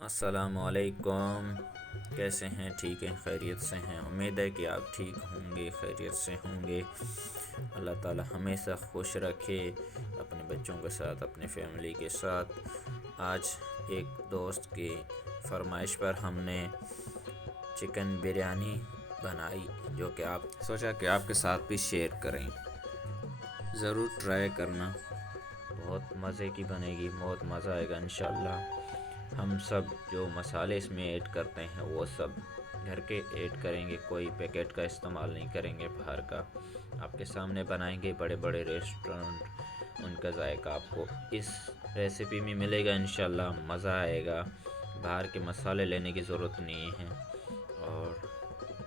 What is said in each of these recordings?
अस्सलामुअलैकुम। कैसे हैं? ठीक हैं, खैरियत से हैं। उम्मीद है कि आप ठीक होंगे, खैरियत से होंगे। अल्लाह ताला हमेशा खुश रखे अपने बच्चों के साथ, अपनी फैमिली के साथ। आज एक दोस्त की फरमाइश पर हमने चिकन बिरयानी बनाई, जो कि आप सोचा कि आपके साथ भी शेयर करें। ज़रूर ट्राई करना, बहुत मज़े की बनेगी, बहुत मज़ा आएगा इंशाल्लाह। हम सब जो मसाले इसमें ऐड करते हैं वो सब घर के ऐड करेंगे, कोई पैकेट का इस्तेमाल नहीं करेंगे, बाहर का। आपके सामने बनाएंगे, बड़े बड़े रेस्टोरेंट, उनका जायका आपको इस रेसिपी में मिलेगा इंशाल्लाह। मज़ा आएगा, बाहर के मसाले लेने की ज़रूरत नहीं है और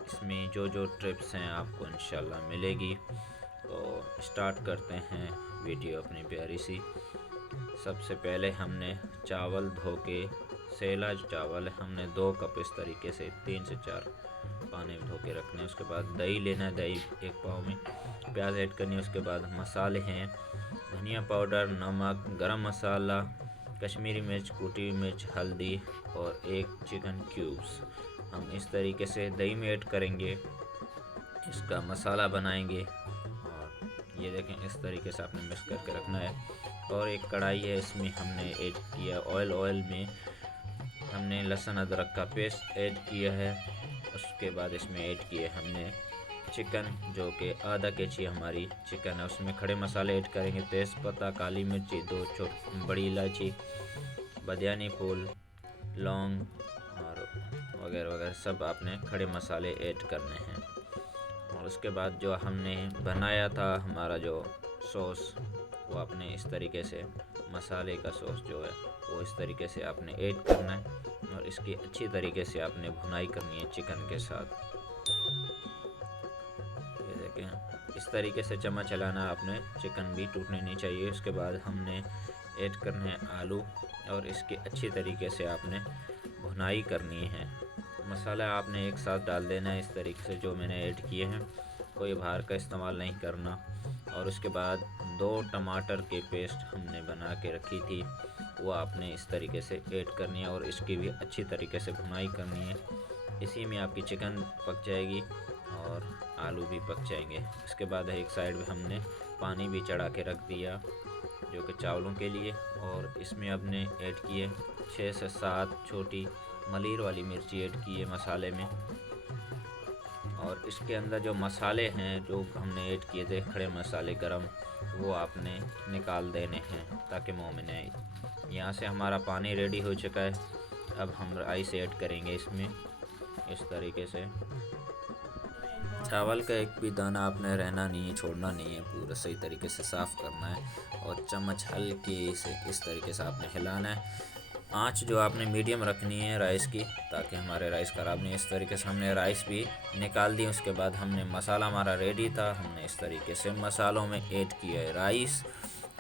इसमें जो जो टिप्स हैं आपको इंशाल्लाह मिलेगी। तो स्टार्ट करते हैं वीडियो अपनी प्यारी सी। सबसे पहले हमने चावल धो के, सेला चावल हमने 2 कप इस तरीके से 3 से 4 पानी में धो के रखने। उसके बाद दही लेना है, दही 1 पाव में, प्याज ऐड करनी है। उसके बाद मसाले हैं धनिया पाउडर, नमक, गरम मसाला, कश्मीरी मिर्च, कुटी हुई मिर्च, हल्दी और 1 चिकन क्यूब्स। हम इस तरीके से दही में ऐड करेंगे, इसका मसाला बनाएंगे। और ये देखें, इस तरीके से आपने मिक्स करके रखना है। और एक कढ़ाई है, इसमें हमने ऐड किया ऑयल में हमने लहसुन अदरक का पेस्ट ऐड किया है। उसके बाद इसमें ऐड किए हमने चिकन, जो कि आधा केजी हमारी चिकन है। उसमें खड़े मसाले ऐड करेंगे, तेज़पत्ता, काली मिर्ची, 2 बड़ी इलायची, बदियानी फूल, लौंग और वगैरह वगैरह सब आपने खड़े मसाले ऐड करने हैं। और उसके बाद जो हमने बनाया था हमारा जो सॉस, वो आपने इस तरीके से मसाले का सॉस जो है वो इस तरीके से आपने ऐड करना है और इसकी अच्छी तरीके से आपने भुनाई करनी है चिकन के साथ। ये देखें, इस तरीके से चम्मच चलाना आपने, चिकन भी टूटने नहीं चाहिए। उसके बाद हमने ऐड करने हैं आलू और इसकी अच्छी तरीके से आपने भुनाई करनी है। मसाला आपने एक साथ डाल देना है इस तरीके से, जो मैंने ऐड किए हैं, कोई बाहर का इस्तेमाल नहीं करना। और उसके बाद 2 टमाटर के पेस्ट हमने बना के रखी थी, वो आपने इस तरीके से ऐड करनी है और इसकी भी अच्छी तरीके से भुनाई करनी है। इसी में आपकी चिकन पक जाएगी और आलू भी पक जाएंगे। इसके बाद एक साइड में हमने पानी भी चढ़ा के रख दिया, जो कि चावलों के लिए। और इसमें हमने ऐड किए 6 से 7 छोटी मलीर वाली मिर्ची ऐड की है मसाले में। और इसके अंदर जो मसाले हैं जो हमने ऐड किए थे, खड़े मसाले गरम, वो आपने निकाल देने हैं ताकि मुँह में नहीं आए। यहाँ से हमारा पानी रेडी हो चुका है। अब हम राइस ऐड करेंगे इसमें इस तरीके से। चावल का एक भी दाना आपने रहना नहीं है, छोड़ना नहीं है, पूरा सही तरीके से साफ़ करना है और चम्मच हल्के से इस तरीके से आपने हिलाना है। आँच जो आपने मीडियम रखनी है राइस की, ताकि हमारे राइस ख़राब नहीं। इस तरीके से हमने राइस भी निकाल दी। उसके बाद हमने मसाला हमारा रेडी था, हमने इस तरीके से मसालों में ऐड किया है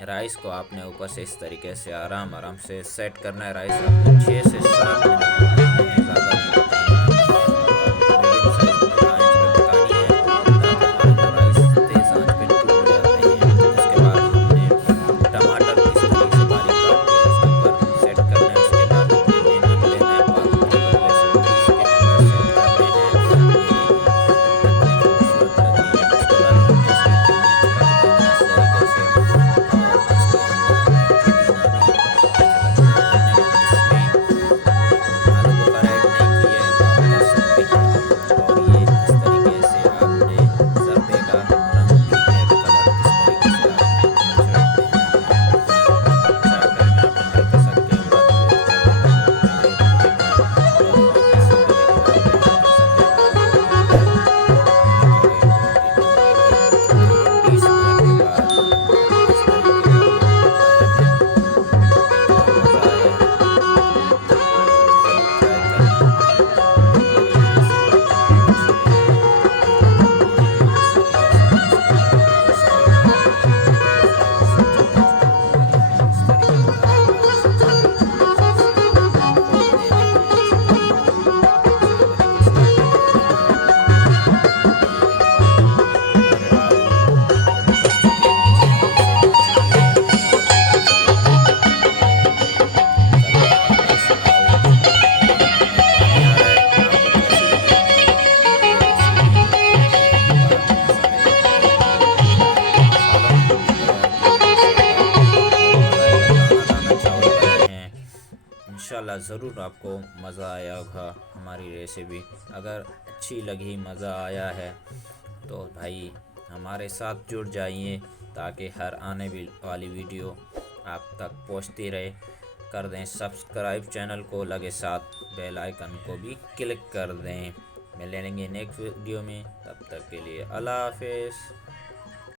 राइस को आपने ऊपर से इस तरीके से आराम आराम से सेट करना है। राइस आपको 6 से 7 मिनट पकाना है, ज़्यादा नहीं पकाना है और मीडियम साइज में आंच पे पकानी है, ताकि हमारे जो राइस तेज़ आंच पे टूट जाते हैं। उसके बाद हमने टमाटर इस तरीके से बारीक काट के उसके ऊपर सेट करना है। उसके बाद हमने लेमन लेना है, पालक के बदले से पीस के ऊपर सेट करने हैं। ये खूबसूरत लगती है। उसके बाद हमने इसमें धनिया छिड़क देना है इस तरीके से और इसके अंदर हमने पुदीना भी छिड़क देना है। हमने इसमें इंशाल्लाह ज़रूर आपको मज़ा आया होगा हमारी रेसिपी। अगर अच्छी लगी, मज़ा आया है तो भाई हमारे साथ जुड़ जाइए ताकि हर आने वाली वीडियो आप तक पहुंचती रहे। कर दें सब्सक्राइब चैनल को, लगे साथ बेल आइकन को भी क्लिक कर दें। मिलेंगे नेक्स्ट वीडियो में, तब तक के लिए अल्लाह हाफिज़।